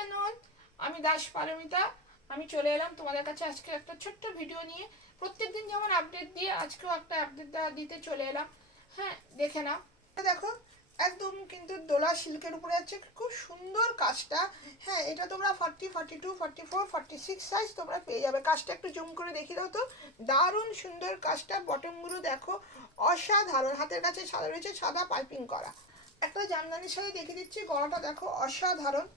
Afternoon, আমি দাস পারমিতা। আমি চলে এলাম তোমাদের কাছে আজকে একটা ছোট্ট ভিডিও নিয়ে। প্রত্যেকদিন যেমন আপডেট দিয়ে আজকেও একটা আপডেট দিতে চলে এলাম। হ্যাঁ, দেখে নাও। দেখো, একদম কিন্তু দোলা সিল্কের উপরে আছে, খুব সুন্দর কাজটা। হ্যাঁ, এটা তোমরা 40, 42, 44, 46 সাইজ তোমরা পেয়ে যাবে। কাজটা একটু জুম করে দেখিয়ে দাও তো। দারুণ সুন্দর কাজটা। বটমগুলো দেখো অসাধারণ। হাতের কাছে সাদা রয়েছে, সাদা পাইপিং করা। একটা জামদানির সাথে দেখিয়ে দিচ্ছি, গলাটা দেখো অসাধারণ।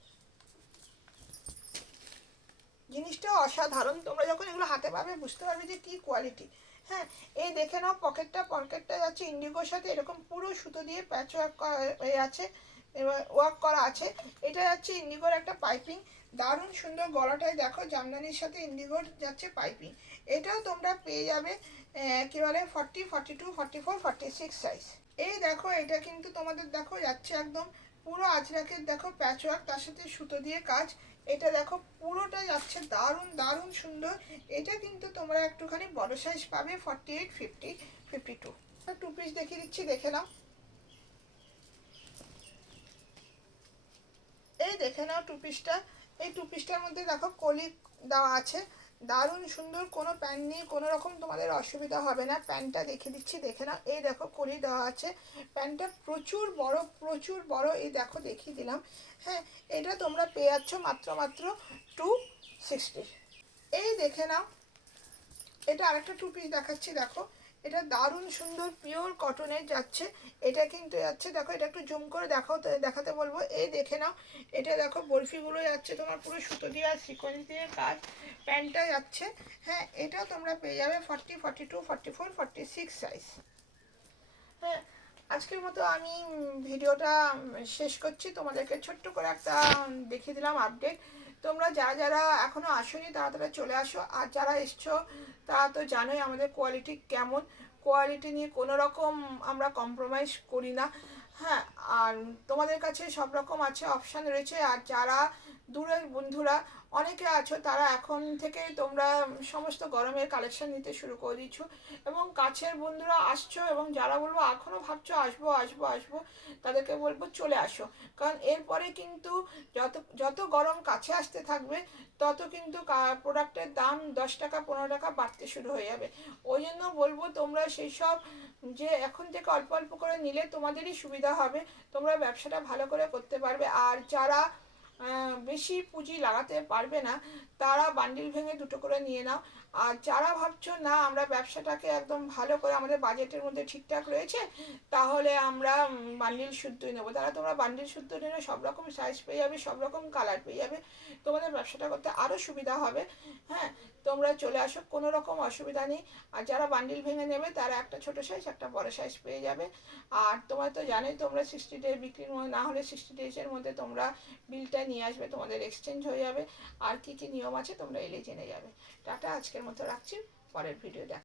জিনিসটা অসাধারণ। তোমরা যখন এগুলো হাতে পাবে বুঝতে পারবে যে কী কোয়ালিটি। হ্যাঁ, এই দেখে নাও, পকেটটা যাচ্ছে ইন্ডিগোর সাথে, এরকম পুরো সুতো দিয়ে প্যাচ ওয়ার্ক আছে, ওয়ার্ক করা আছে। এটা যাচ্ছে ইন্ডিগোর একটা পাইপিং। দারুণ সুন্দর। গলাটায় দেখো জামদানির সাথে ইন্ডিগোর যাচ্ছে পাইপিং। এটাও তোমরা পেয়ে যাবে কী বলে 40, 42, 44, 46 সাইজ। এই দেখো, এটা কিন্তু তোমাদের দেখো যাচ্ছে একদম পুরো আজরাকের দেখো প্যাচ ওয়ার্ক, তার সাথে সুতো দিয়ে কাজ। এটা দেখো পুরোটা যাচ্ছে দারুণ দারুণ সুন্দর। এটা কিন্তু তোমরা একটুখানি বড় সাইজ পাবে 48, 50, 52। টু পিস দেখিয়ে দিচ্ছি, দেখে নাও। এই দেখে নাও টু পিসটা। এই টু পিসটার মধ্যে দেখো কলি দেওয়া আছে, দারুণ সুন্দর। কোনো প্যান্ট নিয়ে কোনো রকম তোমাদের অসুবিধা হবে না। প্যান্টটা দেখে দিচ্ছি, দেখে নাও। এই দেখো কলি দেওয়া আছে। প্যান্টটা প্রচুর বড়, প্রচুর বড়। এই দেখো দেখিয়ে দিলাম। হ্যাঁ, এটা তোমরা পেয়ে যাচ্ছ মাত্র 260। এই দেখে নাও, এটা আরেকটা টু পিস দেখাচ্ছি, দেখো। এটা দারুণ সুন্দর পিওর কটনের যাচ্ছে। এটা কিন্তু যাচ্ছে, দেখো এটা একটু জুম করে দেখাও, দেখাতে বলবো। এই দেখে নাও, এটা দেখো বরফিগুলো যাচ্ছে তোমার পুরো সুতো দিয়ে আর সিকোয়েন্স দিয়ে কাজ। প্যান্টটা যাচ্ছে। হ্যাঁ, এটাও তোমরা পেয়ে যাবে 40, 42, 44, 46 সাইজ। হ্যাঁ, আজকের মতো আমি ভিডিওটা শেষ করছি। তোমাদেরকে ছোট্ট করে একটা দেখিয়ে দিলাম আপডেট। তোমরা যারা যারা এখনও আসোনি তারা তারা চলে আসো, আর যারা এসছো তারা তো জানোই আমাদের কোয়ালিটি কেমন। কোয়ালিটি নিয়ে কোনো রকম আমরা কম্প্রোমাইজ করি না। হ্যাঁ, আর তোমাদের কাছে সব রকম আছে, অপশান রয়েছে। আর যারা দূরের বন্ধুরা অনেকে আছো, তারা এখন থেকে তোমরা সমস্ত গরমের কালেকশন নিতে শুরু করে দিচ্ছ, এবং কাছের বন্ধুরা আসছো, এবং যারা বলবো এখনও ভাবছো আসবো আসবো আসবো, তাদেরকে বলবো চলে আসো। কারণ এরপরে কিন্তু যত যত গরম কাছে আসতে থাকবে, তত কিন্তু প্রোডাক্টের দাম 10 টাকা 15 টাকা বাড়তে শুরু হয়ে যাবে। ওই জন্য বলবো তোমরা সেই সব যে এখন থেকে অল্প অল্প করে নিলে তোমাদেরই সুবিধা হবে, তোমরা ব্যবসাটা ভালো করে করতে পারবে। আর যারা বেশি পুঁজি লাগাতে পারবে না, তারা বান্ডিল ভেঙে দুটো করে নিয়ে নাও। আর যারা ভাবছো না আমরা ব্যবসাটাকে একদম ভালো করে আমাদের বাজেটের মধ্যে ঠিকঠাক রয়েছে, তাহলে আমরা বান্ডিল শুদ্ধই নেবো, তারা তোমরা বান্ডিল শুদ্ধ নিলে সব রকম সাইজ পেয়ে যাবে, সব রকম কালার পেয়ে যাবে, তোমাদের ব্যবসাটা করতে আরও সুবিধা হবে। হ্যাঁ, তোমরা চলে আসো, কোনো রকম অসুবিধা নেই। আর যারা বান্ডিল ভেঙে নেবে তারা একটা ছোট সাইজ একটা বড় সাইজ পেয়ে যাবে। আর তোমরা তো জানোই, তোমরা 60 ডে বিক্রির মধ্যে না হলে 60 ডেজের মধ্যে তোমরা বিলটা নিয়ে আসবে, তোমাদের এক্সচেঞ্জ হয়ে যাবে। আর কি কি নিয়ম আছে তোমরা এলেই জেনে যাবে। টাটা, আজকের মতো রাখছি, পরের ভিডিও দেখ।